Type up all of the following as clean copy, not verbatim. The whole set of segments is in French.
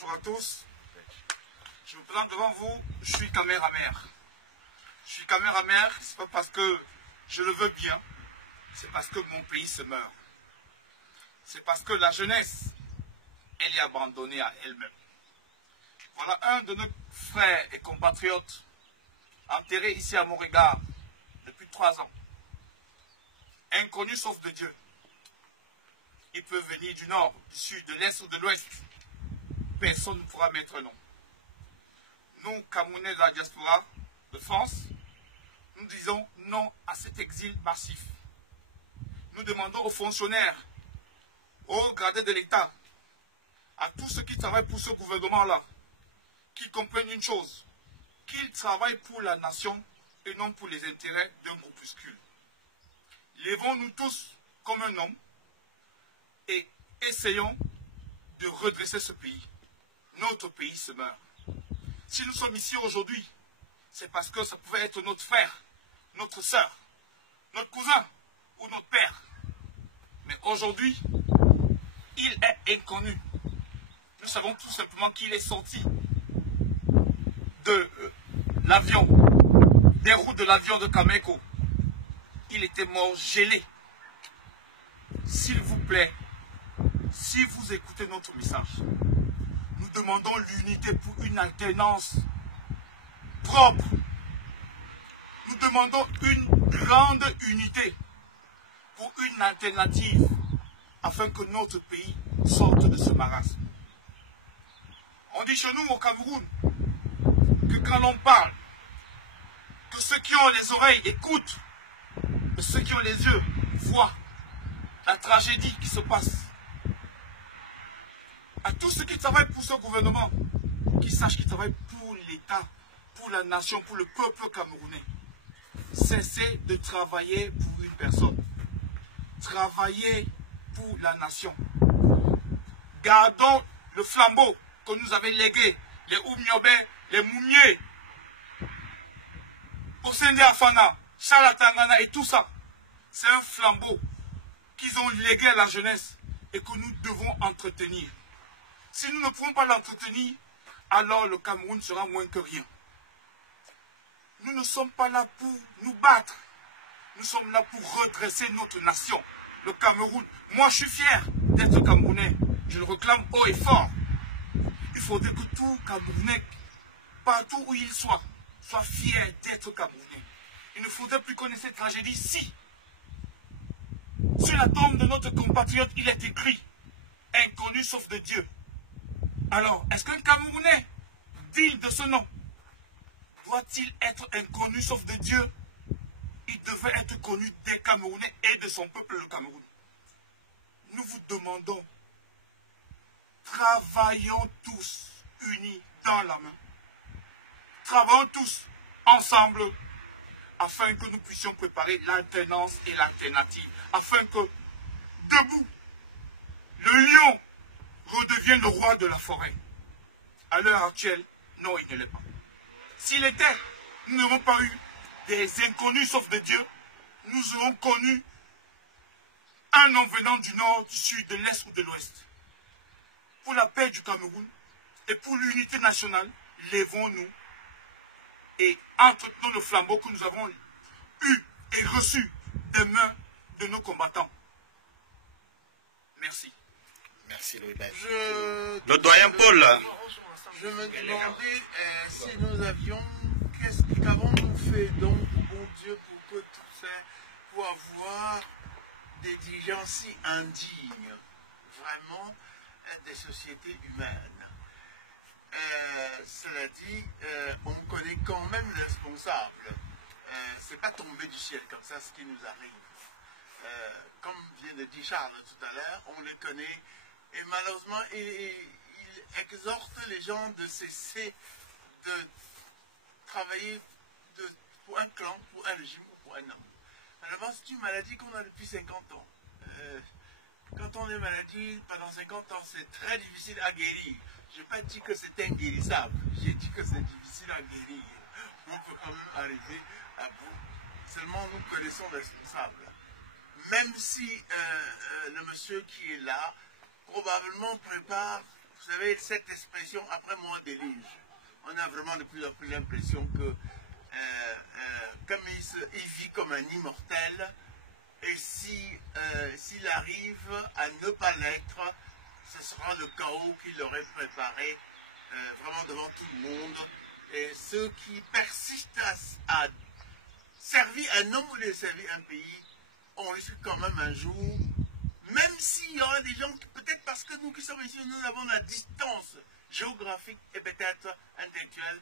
Bonjour à tous. Je me présente devant vous, je suis caméra-mère. Je suis caméra-mère, ce n'est pas parce que je le veux bien, c'est parce que mon pays se meurt. C'est parce que la jeunesse, elle est abandonnée à elle-même. Voilà un de nos frères et compatriotes enterré ici à Montrégal depuis 3 ans. Inconnu sauf de Dieu. Il peut venir du nord, du sud, de l'est ou de l'ouest. Personne ne pourra mettre nom. Nous, Camerounais de la diaspora de France, nous disons non à cet exil massif. Nous demandons aux fonctionnaires, aux gradés de l'État, à tous ceux qui travaillent pour ce gouvernement-là, qu'ils comprennent une chose, qu'ils travaillent pour la nation et non pour les intérêts d'un groupuscule. Lèvons-nous tous comme un homme et essayons de redresser ce pays. Notre pays se meurt. Si nous sommes ici aujourd'hui, c'est parce que ça pouvait être notre frère, notre soeur, notre cousin ou notre père. Mais aujourd'hui, il est inconnu. Nous savons tout simplement qu'il est sorti de l'avion, des routes de l'avion de Kameko. Il était mort gelé. S'il vous plaît, si vous écoutez notre message, nous demandons l'unité pour une alternance propre. Nous demandons une grande unité pour une alternative afin que notre pays sorte de ce marasme. On dit chez nous au Cameroun que quand l'on parle, que ceux qui ont les oreilles écoutent, que ceux qui ont les yeux voient la tragédie qui se passe. À tous ceux qui travaillent pour ce gouvernement, qui sachent qu'ils travaillent pour l'État, pour la nation, pour le peuple camerounais. Cessez de travailler pour une personne. Travaillez pour la nation. Gardons le flambeau que nous avons légué, les Oumniobé, les Moumiers, Osende Afana, Chalatangana et tout ça. C'est un flambeau qu'ils ont légué à la jeunesse et que nous devons entretenir. Si nous ne pouvons pas l'entretenir, alors le Cameroun sera moins que rien. Nous ne sommes pas là pour nous battre. Nous sommes là pour redresser notre nation, le Cameroun. Moi, je suis fier d'être Camerounais. Je le réclame haut et fort. Il faudrait que tout Camerounais, partout où il soit fier d'être Camerounais. Il ne faudrait plus connaître cette tragédie-ci. Sur la tombe de notre compatriote, il est écrit « Inconnu sauf de Dieu ». Alors, est-ce qu'un Camerounais digne de ce nom doit-il être inconnu sauf de Dieu? Il devait être connu des Camerounais et de son peuple, le Cameroun. Nous vous demandons, travaillons tous unis dans la main. Travaillons tous ensemble afin que nous puissions préparer l'alternance et l'alternative. Afin que, debout, le lion redevienne le roi de la forêt. À l'heure actuelle, non, il ne l'est pas. S'il était, nous n'aurons pas eu des inconnus sauf de Dieu. Nous aurons connu un homme venant du nord, du sud, de l'est ou de l'ouest. Pour la paix du Cameroun et pour l'unité nationale, lèvons-nous et entretenons le flambeau que nous avons eu et reçu des mains de nos combattants. Merci. Merci Louis Ben. Le doyen Paul. Je me demandais si nous avions, qu'avons-nous fait donc, bon Dieu, pour que tout ça, pour avoir des dirigeants si indignes, vraiment, des sociétés humaines. Cela dit, on connaît quand même les responsables. C'est pas tombé du ciel comme ça ce qui nous arrive. Comme vient de dire Charles tout à l'heure, on les connaît et malheureusement il exhorte les gens de cesser de travailler pour un clan, pour un régime ou pour un homme. Malheureusement, c'est une maladie qu'on a depuis 50 ans. Quand on est maladie pendant 50 ans, c'est très difficile à guérir. Je n'ai pas dit que c'est inguérissable, j'ai dit que c'est difficile à guérir. On peut quand même arriver à bout. Seulement nous connaissons les responsables. Même si le monsieur qui est là, probablement prépare Vous savez, cette expression, après moi déluge, on a vraiment de plus en plus l'impression que comme il vit comme un immortel, et s'il arrive à ne pas l'être, ce sera le chaos qu'il aurait préparé vraiment devant tout le monde. Et ceux qui persistent à servir un homme ou de servir un pays, on risque quand même un jour, même s'il y aura des gens, peut-être parce que nous qui sommes ici, nous avons la distance géographique et peut-être intellectuelle,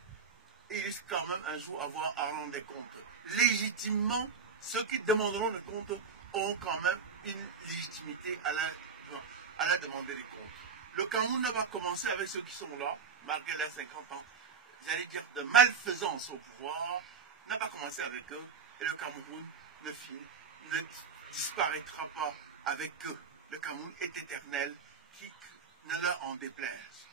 ils risquent quand même un jour à rendre des comptes. Légitimement, ceux qui demanderont des comptes auront quand même une légitimité à la demander des comptes. Le Cameroun va commencer avec ceux qui sont là, malgré les 50 ans, j'allais dire de malfaisance au pouvoir, n'a pas commencé avec eux, et le Cameroun ne disparaîtra pas avec eux. Le Cameroun est éternel, qui ne leur en déplaise.